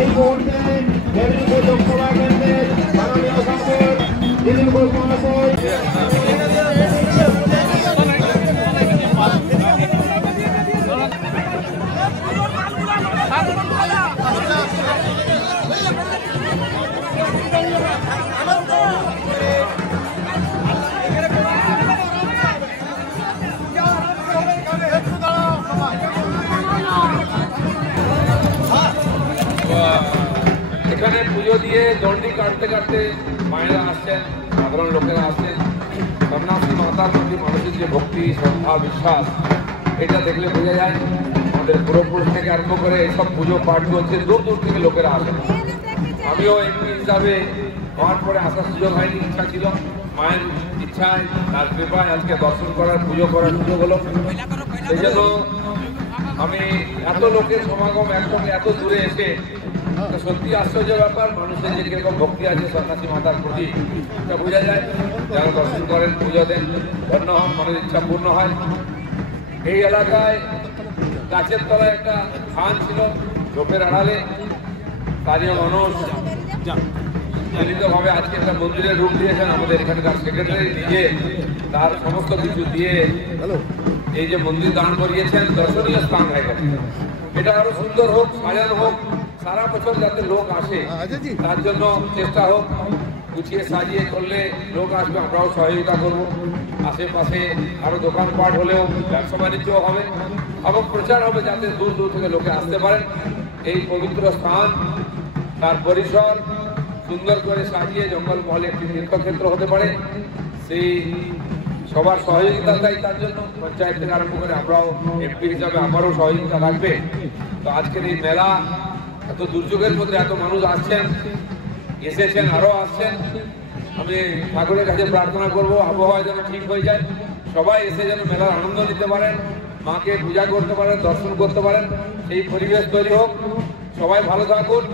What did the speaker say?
এই মুহূর্তে মেদিনীপুর লোকসভা কেন্দ্রের মাননীয় সাংসদ দিলীপ ঘোষ মহাশয় এখানে পুজো দিয়ে দণ্ডি কাটতে কাটতে মায়েরা আসছেন, সাধারণ লোকেরা আসছেন। সন্ন্যাসী মাতার প্রতি মানুষের যে ভক্তি, শ্রদ্ধা, বিশ্বাস, এটা দেখলে বোঝা যায়। আমাদের পূর্বপুরুষ থেকে আরম্ভ করে এইসব পুজো পাঠ করছে, দূর দূর থেকে লোকেরা আসেন। আমিও এমপি হিসাবে হওয়ার পরে আসার সুযোগ হয়নি, ইচ্ছা ছিল। মায়ের ইচ্ছায়, তার কৃপায় আজকে দর্শন করার, পুজো করার সুযোগ হলো। সেই জন্য আমি এত লোকের সমাগম একসঙ্গে এত দূরে এসে সত্যি আশ্চর্য ব্যাপার। মানুষের যে কিরকম ভক্তি আছে সন্ন্যাসী মাতার প্রতি, এটা বোঝা যায়। যারা দর্শন করেন, পুজো দেন, ধন্য হন, মনের ইচ্ছা পূর্ণ হয়। এই এলাকায় গাছের তলায় একটা খান ছিল, ঝোপের আড়ালে। স্থানীয় মানুষ মিলিতভাবে আজকে একটা মন্দিরের রূপ দিয়েছেন। আমাদের এখানকার সেক্রেটারি নিজে তার সমস্ত কিছু দিয়ে এই যে মন্দির দান করিয়েছেন, দর্শনীয় স্থান হয়ে গেছে। এটা আরো সুন্দর হোক, সাজানো হোক, সারা বছর যাতে লোক আসে তার জন্য চেষ্টা হোক। গুছিয়ে সাজিয়ে করলে লোক আসবে, আমরাও সহযোগিতা করবো। আশেপাশে আরো দোকানপাট হলেও ব্যবসা বাণিজ্য হবে এবং প্রচার হবে, যাতে দূর দূর থেকে লোকে আসতে পারেন। এই পবিত্র স্থান, তার পরিসর সুন্দর করে সাজিয়ে জঙ্গলমহলে একটি তীর্থক্ষেত্র হতে পারে, সেই সবার সহযোগিতা চাই। তার জন্য পঞ্চায়েত থেকে আরম্ভ করে আমরাও এমপি হিসাবে আমারও সহযোগিতা লাগবে। তো আজকের এই মেলা, এত দুর্যোগের মধ্যে এত মানুষ আসছেন, এসেছেন, আরো আসছেন। আমি ঠাকুরের কাছে প্রার্থনা করব আবহাওয়া যেন ঠিক হয়ে যায়, সবাই এসে যেন মেলার আনন্দ নিতে পারেন, মাকে পূজা করতে পারেন, দর্শন করতে পারেন, এই পরিবেশ তৈরি হোক। সবাই ভালো থাকুন।